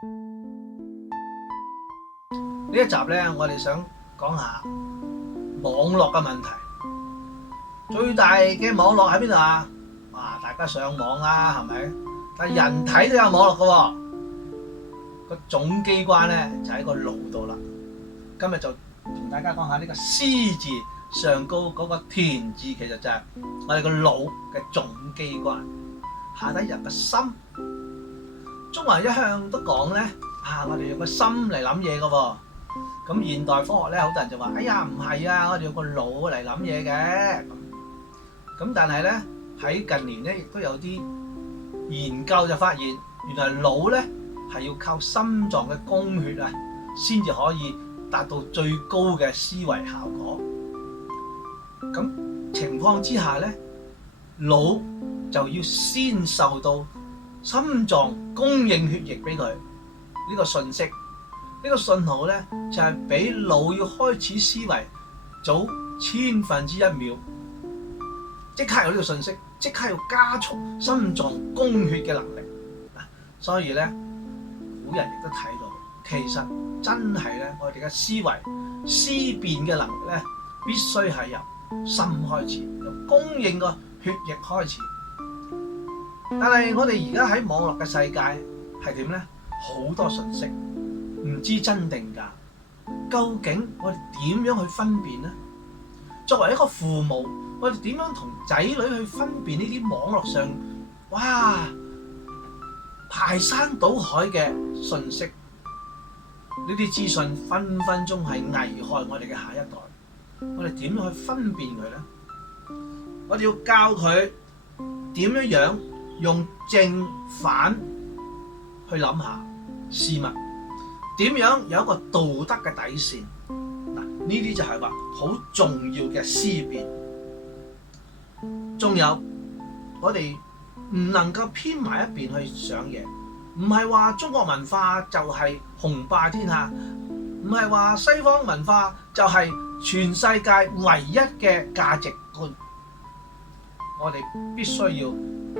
呢一集咧，我哋想講下網絡嘅問題。最大嘅網絡喺邊度啊？哇！大家上網啦，係咪？但係人體都有網絡嘅喎。個總機關咧就喺個腦度啦。今日就同大家講下呢個思字上高嗰個田字，其實就係我哋個腦嘅總機關。下底入個心。中國人一向都講咧，我哋用個心嚟諗嘢嘅喎。咁現代科學咧，好多人就話：哎呀，唔係啊，我哋用個腦嚟諗嘢嘅。咁但係咧，喺近年咧，亦都有啲研究就發現，原來腦咧係要靠心臟嘅供血啊，先至可以達到最高嘅思維效果。咁情況之下咧，腦就要先受到心臟供應血液俾佢呢個訊息。呢個信號咧就係比腦要開始思維早1/1000秒，即刻有呢個信息，即刻要加速心臟供血嘅能力。所以咧，古人亦都睇到，其實真係咧，我哋嘅思維思辨嘅能力咧，必須係由心開始，由供應個血液開始。但係我哋而家喺網絡嘅世界係點咧？好多信息。唔知真定假，究竟我哋點樣去分辨呢？作為一個父母，我哋點樣同仔女去分辨呢啲網絡上排山倒海嘅信息？呢啲資訊分分鐘係危害我哋嘅下一代。我哋點樣去分辨佢呢？我哋要教佢點樣用正反去諗下事物。點樣有一個道德嘅底線？嗱，呢啲就係話好重要嘅思辨。仲有，我哋唔能夠偏埋一邊去想嘢，唔係話中國文化就係雄霸天下，唔係話西方文化就係全世界唯一嘅價值觀。我哋必須要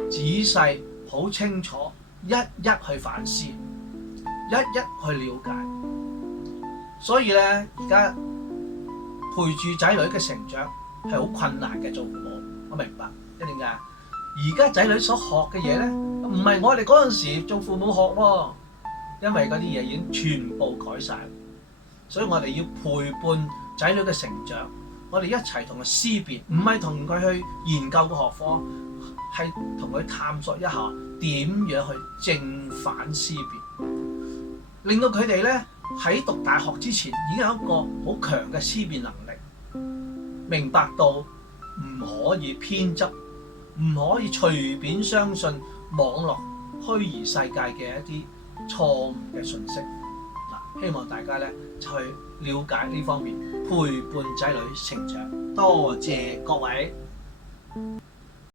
仔細、好清楚，一一去反思。一一去了解，所以咧而家陪住仔女嘅成長係好困難嘅，做父母我明白，一點解？而家仔女所學嘅嘢咧，唔係我哋嗰陣時做父母學喎，因為嗰啲嘢已經全部改晒，所以我哋要陪伴仔女嘅成長，我哋一齊同佢思辨，唔係同佢去研究個學科，係同佢探索一下點樣去正反思辨。令到佢哋咧喺讀大學之前已經有一個好強嘅思辨能力，明白到唔可以偏執，唔可以隨便相信網絡虛擬世界嘅一啲錯誤嘅信息。嗱，希望大家咧去了解呢方面，陪伴仔女成長。多謝各位。